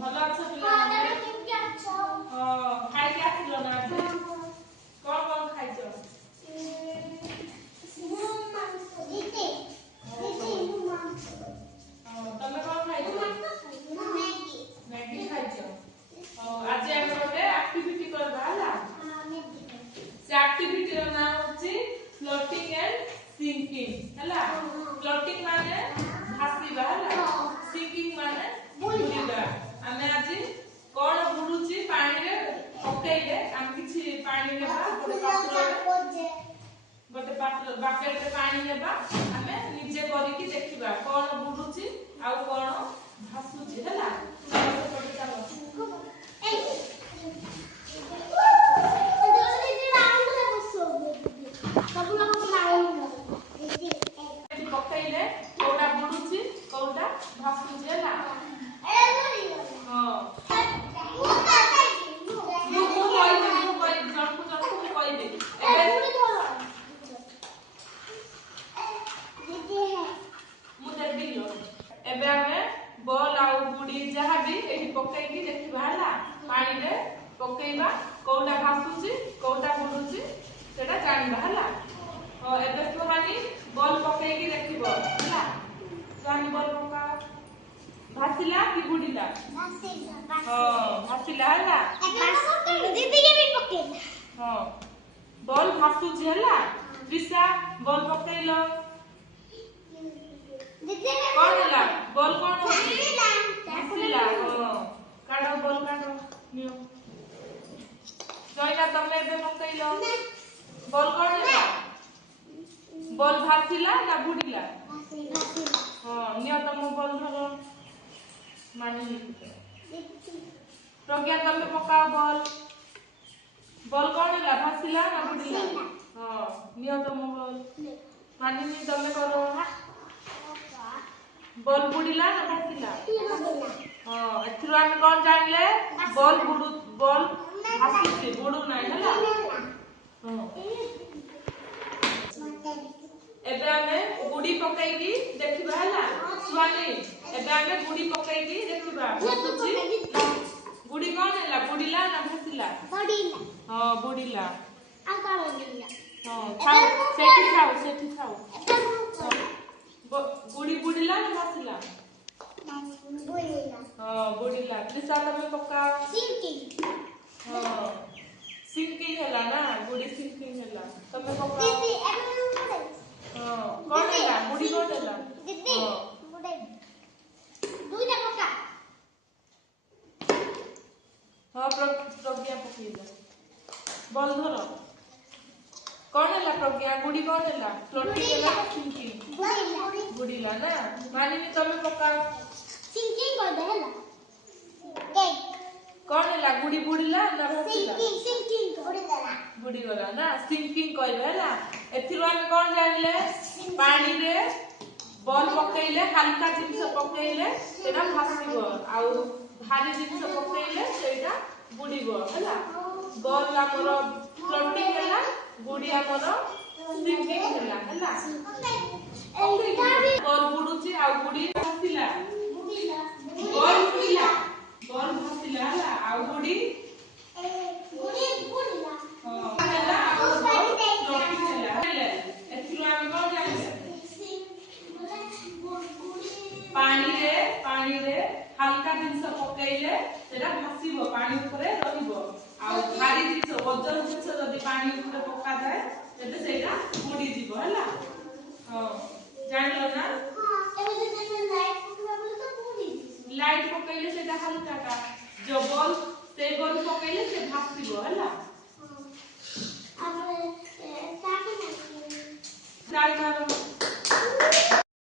ଭଲ ଅଛ ପିଲାମାନେ? ହଁ ଖାଇକି ଆସିଲ ନା ଆଜି? କଣ ଖାଇଛ? ତମେ କଣ ଖାଇଛ? ମ୍ୟାଗି ଖାଇଛ? ଆଜି ଆମେ ଗୋଟେ ଆକ୍ଟିଭିଟି କରିବା ହେଲା। ସେ ଆକ୍ଟିଭିଟିର ନାଁ ହେଉଛି ଫ୍ଲୋଟିଂ ଏଣ୍ଡ ସିଙ୍କିଂ ହେଲା। ଫ୍ଲୋଟିଂ ମାନେ ଭାସିବା ହେଲା, ସିଙ୍କିଂ ମାନେ ବୁଡ଼ିବା। ଆମେ ଆଜି କଣ ବୁଡୁଛି ପାଣିରେ ପକେଇଲେ ଆମେ କିଛି ପାଣି ନେବା, ଗୋଟେ ବାକେଟରେ ପାଣି ନେବା, ଆମେ ନିଜେ କରିକି ଦେଖିବା କଣ ବୁଡୁଛି ଆଉ କଣ ଭାସୁଛି ହେଲା। ପକେଇଲେ କୋଉଟା ବୁଡୁଛି କୋଉଟା ଭାସୁଛି ହେଲା। ଏବେ ଆମେ ବଲ୍ ଆଉ ବୁଡ଼ି ଯାହାବି ଏଠି ପକେଇକି ଦେଖିବା ହେଲା। ପାଣିରେ ପକେଇବା, କୋଉଟା ଭାସୁଛି କୋଉଟା ବୁଡୁଛି ସେଟା ଜାଣିବା ହେଲା। ଏବେ ସୁହାନି ବଲ୍ ପକେଇକି ଦେଖିବ ହେଲା। ସୁହାନି ବଲ୍ ପକା। ଭାସିଲା କି ବୁଡ଼ିଲା? ଭାସିଲା ହେଲା। ହଁ ବଲ୍ ଭାସୁଛି ହେଲା। ତ୍ରିଷା ବଲ୍ ପକେଇଲ, କଣ ହେଲା? ବଲ୍ କଣ ଭାସିଲା। କାଢ ବଲ୍ କାଢ ନିଅ। ଜୟନା ତମେ ଏବେ ପକେଇଲ, ବଲ୍ କଣ ହେଲା? ବଲ୍ ଭାସିଲା ନା ବୁଡ଼ିଲା? ନିଅ ତମ ବଲ୍ ଧର। ପ୍ରଜ୍ଞା ତମେ ପକାଅ ବଲ୍। ବଲ୍ କଣ ହେଲା? ଭାସିଲା ନା ବୁଡ଼ିଲା? ନିଅ ତମ ବଲ୍। ମାନିନି ତମେ କର। ବଲ୍ ବୁଡ଼ିଲା ନା ଭାସିଲା? ଏଥିରୁ ଆମେ କଣ ଜାଣିଲେ? ବଲ୍ ଭାସୁଛି, ବୁଡୁ ନାହିଁ ହେଲା। ଏବେ ଆମେ ଗୁଡ଼ି ପକେଇକି ଦେଖିବା ହେଲା। ସୁହାନି ଏବେ ଆମେ ଗୁଡ଼ି ପକେଇକି ଦେଖିବା ଭାସୁଛି। ଗୁଡ଼ି କଣ ହେଲା? ବୁଡ଼ିଲା ନା ଭାସିଲା? ବୁଡ଼ିଲା। ସେଠି ଥାଉ। ଗୁଡ଼ି ବୁଡ଼ିଲା ନା ଭାସିଲା? ବୁଡ଼ିଲା। ତ୍ରିଷା ତମେ ପକାଅ। ସିଙ୍କିଂ ହେଲା ନା, ଗୁଡ଼ି ସିଙ୍କିଂ ହେଲା। ତମେ ପକାଅ। କଣ ହେଲା? ଗୁଡ଼ି କଣ ହେଲା? ପ୍ରଜ୍ଞା ପକେଇଲା। ବଲ୍ ଧର। କଣ ହେଲା ପ୍ରଜ୍ଞା? ଗୁଡ଼ି କଣ ହେଲା? ଫ୍ଲୋଟିଂ ହେଲା ନା ସିଙ୍କିଂ? ବୁଡ଼ିଲା ନା। ମାନିନି ତମେ ପକାଅ। କଣ ହେଲା? ଗୁଡ଼ି ବୁଡ଼ିଲା ନା ଭାସିଲା? ବୁଡ଼ିଗଲା ନା। ସିଙ୍କିଂ କହିଲେ ହେଲା। ଏଥିରୁ ଆମେ କଣ ଜାଣିଲେ? ପାଣିରେ ବଲ୍ ପକେଇଲେ, ହାଲକା ଜିନିଷ ପକେଇଲେ ସେଇଟା ଭାସିବ, ଆଉ ଭାରି ଜିନିଷ ପକେଇଲେ ସେଇଟା ବୁଡ଼ିବ ହେଲା। ବଲ୍ ଆମର ଫ୍ଲୋଟିଂ ହେଲା, ଗୁଡ଼ି ଆମର ସିଙ୍କିଂ ହେଲା ହେଲା। ବଲ୍ ବୁଡୁଛି ଆଉ ଗୁଡ଼ି ଭାସିଲା। ବଲ୍ ବୁଡ଼ିଲା, ବଲ୍ ଭାସିଲା ହେଲା, ଆଉ ଗୁଡ଼ି ପାଣିରେ ହାଲକା ଜିନିଷ ପକେଇଲେ ସେଟା ଭାସିବ, ପାଣି ଉପରେ ରହିବ, ଆଉ ଭାରି ଜିନିଷ ଓଜନ ଜିନିଷ ଯଦି ପାଣି ଉପରେ ପକାଯାଏ ତେବେ ସେଇଟା ବୁଡ଼ିଯିବ ହେଲା। ଜାଣିଲ ନା? ଲାଇଟ୍ ପକେଇଲେ ସେଇଟା ହାଲକାଟା, ଯୋଉ ବଲ୍ ସେଇ ବଲ୍ ପକେଇଲେ ସେ ଭାସିବ ହେଲା।